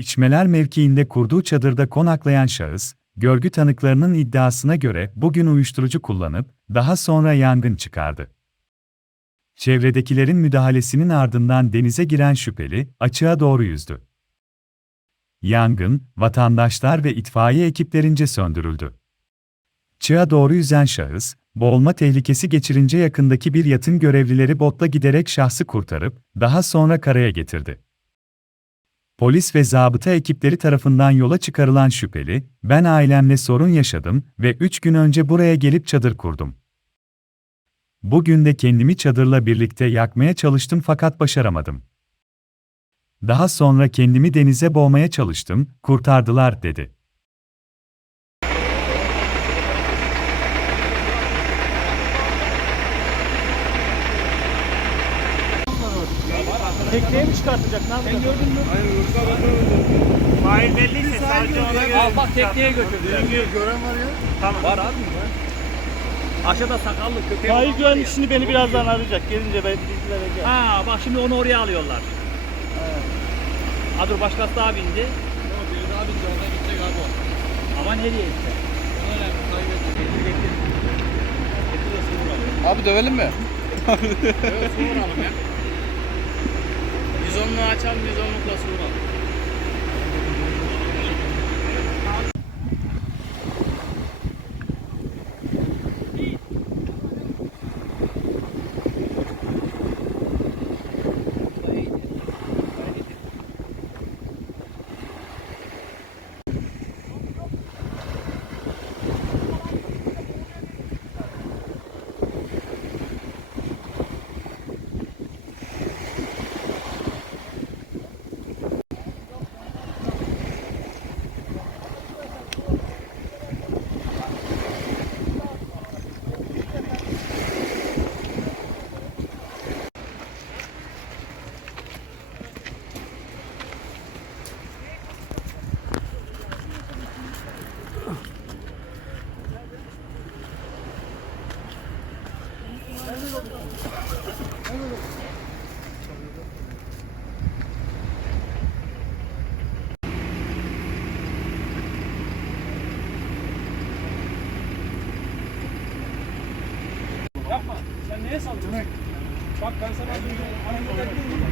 İçmeler mevkiinde kurduğu çadırda konaklayan şahıs, görgü tanıklarının iddiasına göre bugün uyuşturucu kullanıp daha sonra yangın çıkardı. Çevredekilerin müdahalesinin ardından denize giren şüpheli açığa doğru yüzdü. Yangın, vatandaşlar ve itfaiye ekiplerince söndürüldü. Çığa doğru yüzen şahıs, boğulma tehlikesi geçirince yakındaki bir yatın görevlileri botla giderek şahsı kurtarıp, daha sonra karaya getirdi. Polis ve zabıta ekipleri tarafından yola çıkarılan şüpheli, ben ailemle sorun yaşadım ve 3 gün önce buraya gelip çadır kurdum. Bugün de kendimi çadırla birlikte yakmaya çalıştım fakat başaramadım. Daha sonra kendimi denize boğmaya çalıştım, kurtardılar dedi. Tekneye mi çıkartacak? Ne yapacak? Sen gördün mü? Fail belliyse sadece ona göre. Al bak tekneye götürdüler. Gören var ya. Tamam. Var abi. Aşağıda sakallı köpeği var güvenlik şimdi beni birazdan arayacak. Gelince ben bilgi vereceğim. Ha bak şimdi onu oraya alıyorlar. Ha dur başkası daha bindi. Ama nereye işte? Abi dövelim mi? Evet, vuralım ya. Anlığa açan biz onu kasura. Yapma. Sen neye saldın? Bak ben sana az önce aynı dedim mi?